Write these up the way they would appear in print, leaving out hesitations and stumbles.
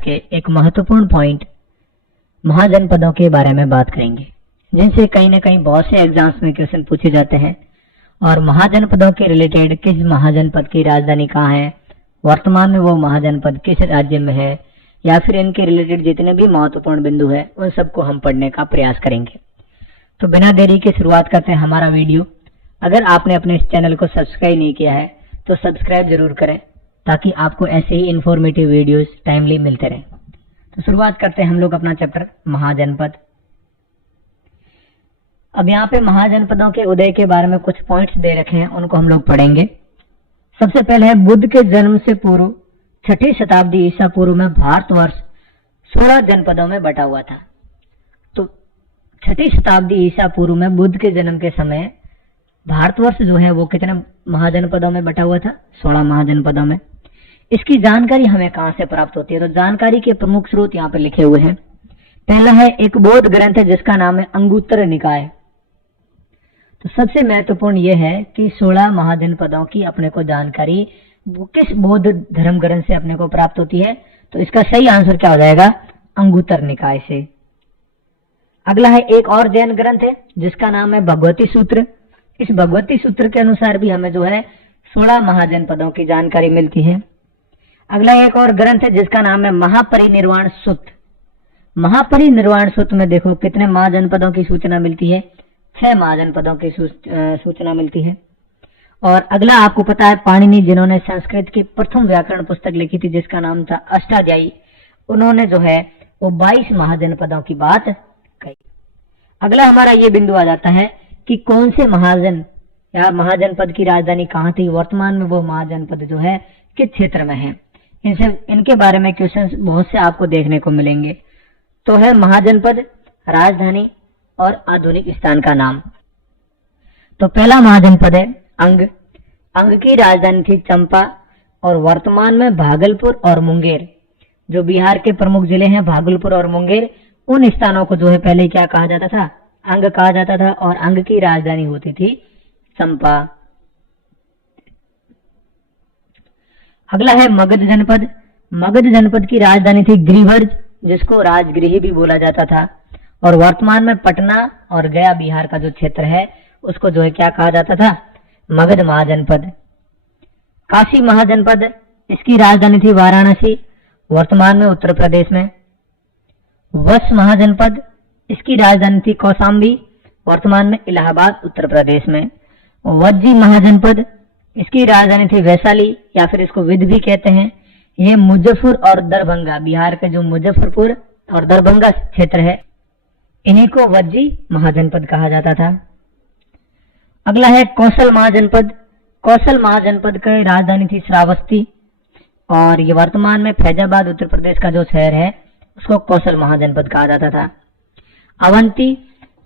इतिहास के एक महत्वपूर्ण पॉइंट महाजनपदों के बारे में बात करेंगे, जिनसे कहीं न कहीं बहुत से एग्जाम्स में क्वेश्चन पूछे जाते हैं। और महाजनपदों के रिलेटेड किस महाजनपद की राजधानी कहाँ है, वर्तमान में वो महाजनपद किस राज्य में है, या फिर इनके रिलेटेड जितने भी महत्वपूर्ण बिंदु है उन सबको हम पढ़ने का प्रयास करेंगे। तो बिना देरी के शुरुआत करते हैं हमारा वीडियो। अगर आपने अपने इस चैनल को सब्सक्राइब नहीं किया है तो सब्सक्राइब जरूर करें, ताकि आपको ऐसे ही इंफॉर्मेटिव वीडियोस टाइमली मिलते रहें। तो शुरुआत करते हैं हम लोग अपना चैप्टर महाजनपद। अब यहाँ पे महाजनपदों के उदय के बारे में कुछ पॉइंट्स दे रखे हैं, उनको हम लोग पढ़ेंगे। सबसे पहले है बुद्ध के जन्म से पूर्व 6ठी शताब्दी ईसा पूर्व में भारतवर्ष 16 जनपदों में बटा हुआ था। तो 6ठी शताब्दी ईसा पूर्व में बुद्ध के जन्म के समय भारतवर्ष जो है वो कितने महाजनपदों में बटा हुआ था? 16 महाजनपदों में। इसकी जानकारी हमें कहां से प्राप्त होती है? तो जानकारी के प्रमुख स्रोत यहाँ पे लिखे हुए हैं। पहला है एक बौद्ध ग्रंथ है जिसका नाम है अंगुत्तर निकाय। तो सबसे महत्वपूर्ण यह है कि 16 महाजनपदों की अपने को जानकारी वो किस बौद्ध धर्म ग्रंथ से अपने को प्राप्त होती है? तो इसका सही आंसर क्या हो जाएगा? अंगुत्तर निकाय से। अगला है एक और जैन ग्रंथ है जिसका नाम है भगवती सूत्र। इस भगवती सूत्र के अनुसार भी हमें जो है 16 महाजनपदों की जानकारी मिलती है। अगला एक और ग्रंथ है जिसका नाम है महापरिनिर्वाण सूत्र। महापरिनिर्वाण सूत्र में देखो कितने महाजनपदों की सूचना मिलती है? 6 महाजनपदों की सूचना मिलती है। और अगला आपको पता है पाणिनि, जिन्होंने संस्कृत की प्रथम व्याकरण पुस्तक लिखी थी जिसका नाम था अष्टाध्यायी, उन्होंने जो है वो 22 महाजनपदों की बात कही। अगला हमारा ये बिंदु आ जाता है कि कौन से महाजन या महाजनपद की राजधानी कहाँ थी, वर्तमान में वो महाजनपद जो है किस क्षेत्र में है। इनके बारे में क्वेश्चंस बहुत से आपको देखने को मिलेंगे। तो है महाजनपद, राजधानी और आधुनिक स्थान का नाम। तो पहला महाजनपद है अंग। अंग की राजधानी थी चंपा और वर्तमान में भागलपुर और मुंगेर, जो बिहार के प्रमुख जिले हैं भागलपुर और मुंगेर, उन स्थानों को जो है पहले क्या कहा जाता था? अंग कहा जाता था। और अंग की राजधानी होती थी चंपा। अगला है मगध जनपद। मगध जनपद की राजधानी थी गिरिवर्ज, जिसको राजगृह भी बोला जाता था। और वर्तमान में पटना और गया बिहार का जो क्षेत्र है उसको जो है क्या कहा जाता था? मगध महाजनपद। काशी महाजनपद, इसकी राजधानी थी वाराणसी, वर्तमान में उत्तर प्रदेश में। वश महाजनपद, इसकी राजधानी थी कौशाम्बी, वर्तमान में इलाहाबाद उत्तर प्रदेश में। वज्जी महाजनपद, इसकी राजधानी थी वैशाली या फिर इसको विद भी कहते हैं। ये मुजफ्फर और दरभंगा, बिहार के जो मुजफ्फरपुर और दरभंगा क्षेत्र है, इन्हीं को वज्जी महाजनपद कहा जाता था। अगला है कौशल महाजनपद। कौशल महाजनपद की राजधानी थी श्रावस्ती और ये वर्तमान में फैजाबाद उत्तर प्रदेश का जो शहर है उसको कौशल महाजनपद कहा जाता था। अवंती,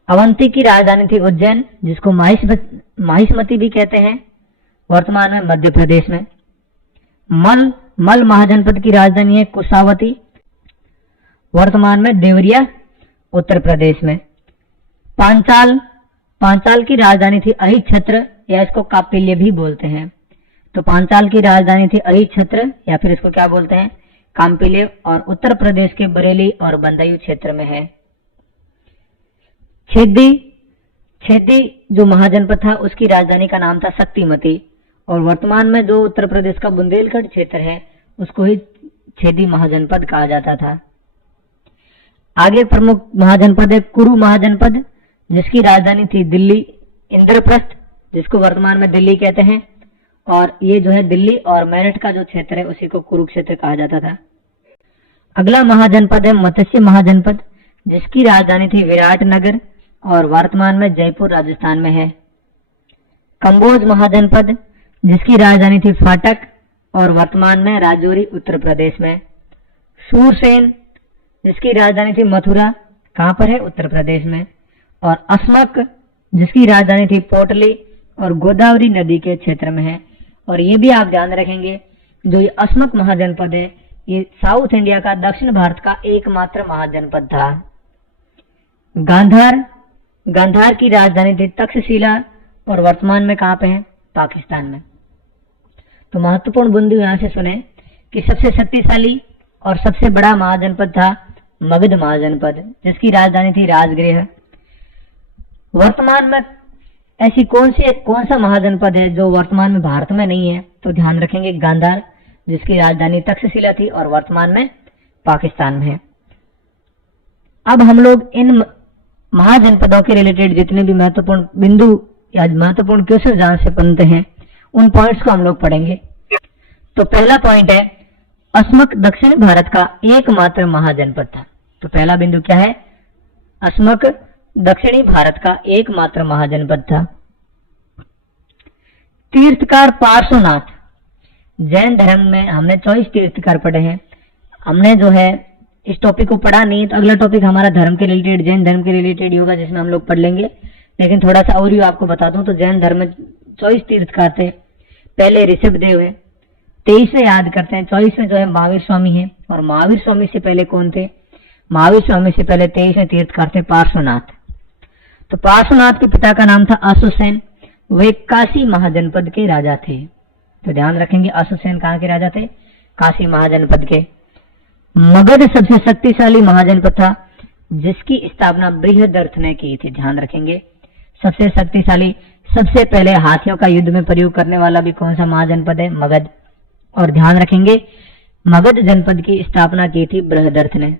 अवंती की राजधानी थी उज्जैन, जिसको माहिष्मती भी कहते हैं, वर्तमान में मध्य प्रदेश में। मल महाजनपद की राजधानी है कुशावती, वर्तमान में देवरिया उत्तर प्रदेश में। पांचाल की राजधानी थी अहिच्छत्र, या इसको कापिल्य भी बोलते हैं। तो पांचाल की राजधानी थी अहिच्छत्र या फिर इसको क्या बोलते हैं? काम्पिल्य, और उत्तर प्रदेश के बरेली और बदायूं क्षेत्र में है। छेदी जो महाजनपद था उसकी राजधानी का नाम था शक्तिमती, और वर्तमान में जो उत्तर प्रदेश का बुंदेलखंड क्षेत्र है उसको ही छेदी महाजनपद कहा जाता था। आगे प्रमुख महाजनपद है कुरु महाजनपद, जिसकी राजधानी थी दिल्ली इंद्रप्रस्थ, जिसको वर्तमान में दिल्ली कहते हैं। और ये जो है दिल्ली और मेरठ का जो क्षेत्र है उसी को कुरुक्षेत्र कहा जाता था। अगला महाजनपद है मत्स्य महाजनपद, जिसकी राजधानी थी विराटनगर और वर्तमान में जयपुर राजस्थान में है। कंबोज महाजनपद, जिसकी राजधानी थी फाटक और वर्तमान में राजौरी उत्तर प्रदेश में। सूरसेन, जिसकी राजधानी थी मथुरा, कहां पर है? उत्तर प्रदेश में। और अस्मक, जिसकी राजधानी थी पोटली और गोदावरी नदी के क्षेत्र में है। और ये भी आप ध्यान रखेंगे, जो ये अस्मक महाजनपद है ये साउथ इंडिया का, दक्षिण भारत का एकमात्र महाजनपद था। गांधार की राजधानी थी तक्षशिला और वर्तमान में कहां पे है? पाकिस्तान में। तो महत्वपूर्ण बिंदु यहां से सुने कि सबसे शक्तिशाली और सबसे बड़ा महाजनपद था मगध महाजनपद, जिसकी राजधानी थी राजगृह। वर्तमान में ऐसी कौन सा महाजनपद है जो वर्तमान में भारत में नहीं है? तो ध्यान रखेंगे गांधार, जिसकी राजधानी तक्षशिला थी और वर्तमान में पाकिस्तान में है। अब हम लोग इन महाजनपदों के रिलेटेड जितने भी महत्वपूर्ण बिंदु या महत्वपूर्ण क्वेश्चन जहां से बनते हैं उन पॉइंट्स को हम लोग पढ़ेंगे। तो पहला पॉइंट है, अस्मक दक्षिण भारत का एकमात्र महाजनपद था। तो पहला बिंदु क्या है? अस्मक दक्षिणी भारत का एकमात्र महाजनपद था। तीर्थकार पार्श्वनाथ, जैन धर्म में हमने 24 तीर्थकार पढ़े हैं। हमने जो है इस टॉपिक को पढ़ा नहीं, तो अगला टॉपिक हमारा धर्म के रिलेटेड, जैन धर्म के रिलेटेड होगा, जिसमें हम लोग पढ़ लेंगे। लेकिन थोड़ा सा और आपको बता दूं तो जैन धर्म में 24 तीर्थकार थे। पहले ऋषभ देव है, 23वें याद करते हैं, 24वें जो है महावीर स्वामी है। और महावीर स्वामी से पहले कौन थे? महावीर स्वामी से पहले 23वें तीर्थकार थे पार्श्वनाथ। तो पार्श्वनाथ के पिता का नाम था अश्वसेन, वे काशी महाजनपद के राजा थे। तो ध्यान रखेंगे अश्वसेन कहाँ के राजा थे? काशी महाजनपद के। मगध सबसे शक्तिशाली महाजनपद था, जिसकी स्थापना बृहदर्थ ने की थी। ध्यान रखेंगे सबसे शक्तिशाली, सबसे पहले हाथियों का युद्ध में प्रयोग करने वाला भी कौन सा महाजनपद है? मगध। और ध्यान रखेंगे मगध जनपद की स्थापना की थी बृहदर्थ ने।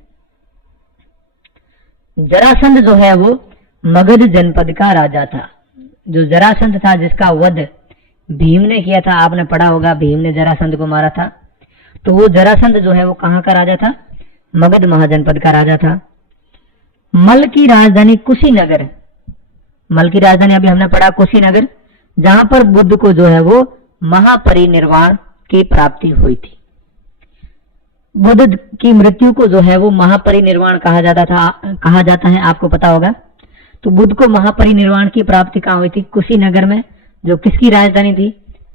जरासंध जो है वो मगध जनपद का राजा था। जो जरासंध था जिसका वध भीम ने किया था, आपने पढ़ा होगा, भीम ने जरासंध को मारा था। तो वो जरासंध जो है वो कहाँ का राजा था? मगध महाजनपद का राजा था। मल की राजधानी कुशीनगर, मल की राजधानी अभी हमने पढ़ा कुशीनगर, जहां पर बुद्ध को जो है वो महापरिनिर्वाण की प्राप्ति हुई थी। बुद्ध की मृत्यु को जो है वो महापरिनिर्वाण कहा जाता है, आपको पता होगा। तो बुद्ध को महापरिनिर्वाण की प्राप्ति कहाँ हुई थी? कुशीनगर में, जो किसकी राजधानी थी?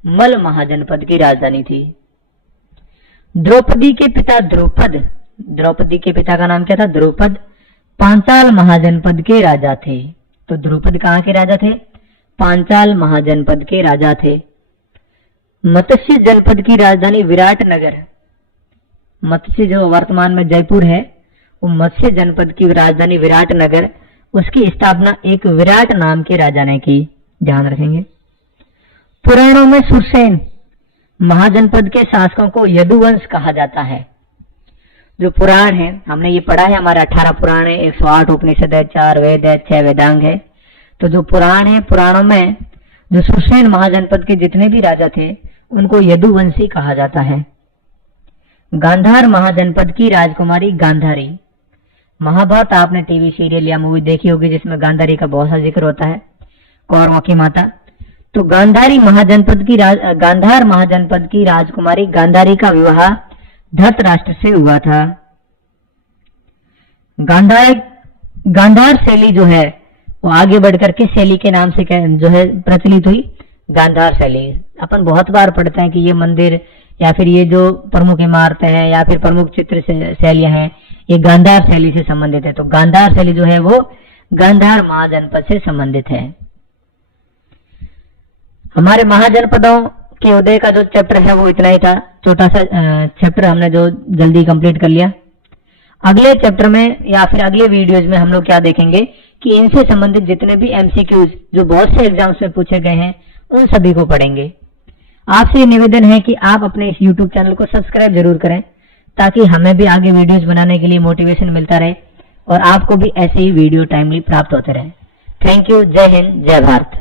मल महाजनपद की राजधानी थी। द्रौपदी के पिता द्रुपद, द्रौपदी के पिता का नाम क्या था? द्रुपद, पांचाल महाजनपद के राजा थे। तो द्रुपद कहाँ के राजा थे? पांचाल महाजनपद के राजा थे। मत्स्य जनपद की राजधानी विराटनगर, मत्स्य जो वर्तमान में जयपुर है, वो मत्स्य जनपद की राजधानी विराटनगर, उसकी स्थापना एक विराट नाम के राजा ने की। ध्यान रखेंगे। पुराणों में सुरसेन महाजनपद के शासकों को यदुवंश कहा जाता है। जो पुराण है हमने ये पढ़ा है, हमारे 18 पुराण है, 108 उपनिषद है, 4 वेद है, 6 वेदांग है। तो जो पुराण है, पुराणों में जो सुरसेन महाजनपद के जितने भी राजा थे उनको यदुवंशी कहा जाता है। गांधार महाजनपद की राजकुमारी गांधारी, महाभारत आपने टीवी सीरियल या मूवी देखी होगी जिसमें गांधारी का बहुत सा जिक्र होता है, कौरवों की माता। तो गांधार महाजनपद की राजकुमारी गांधारी का विवाह धृतराष्ट्र से हुआ था। गांधार शैली जो है वो आगे बढ़कर के शैली के नाम से जो है प्रचलित हुई, गांधार शैली। अपन बहुत बार पढ़ते हैं कि ये मंदिर या फिर ये जो प्रमुख इमारतें हैं या फिर प्रमुख चित्र शैलियां हैं, ये गांधार शैली से संबंधित है। तो गांधार शैली जो है वो गांधार महाजनपद से संबंधित है। हमारे महाजनपदों के उदय का जो चैप्टर है वो इतना ही था, छोटा सा चैप्टर हमने जो जल्दी कंप्लीट कर लिया। अगले चैप्टर में या फिर अगले वीडियोज में हम लोग क्या देखेंगे कि इनसे संबंधित जितने भी एमसीक्यूज जो बहुत से एग्जाम्स में पूछे गए हैं उन सभी को पढ़ेंगे। आपसे निवेदन है कि आप अपने इस YouTube चैनल को सब्सक्राइब जरूर करें, ताकि हमें भी आगे वीडियोज बनाने के लिए मोटिवेशन मिलता रहे और आपको भी ऐसे ही वीडियो टाइमली प्राप्त होते रहे। Thank you. जय हिंद, जय भारत।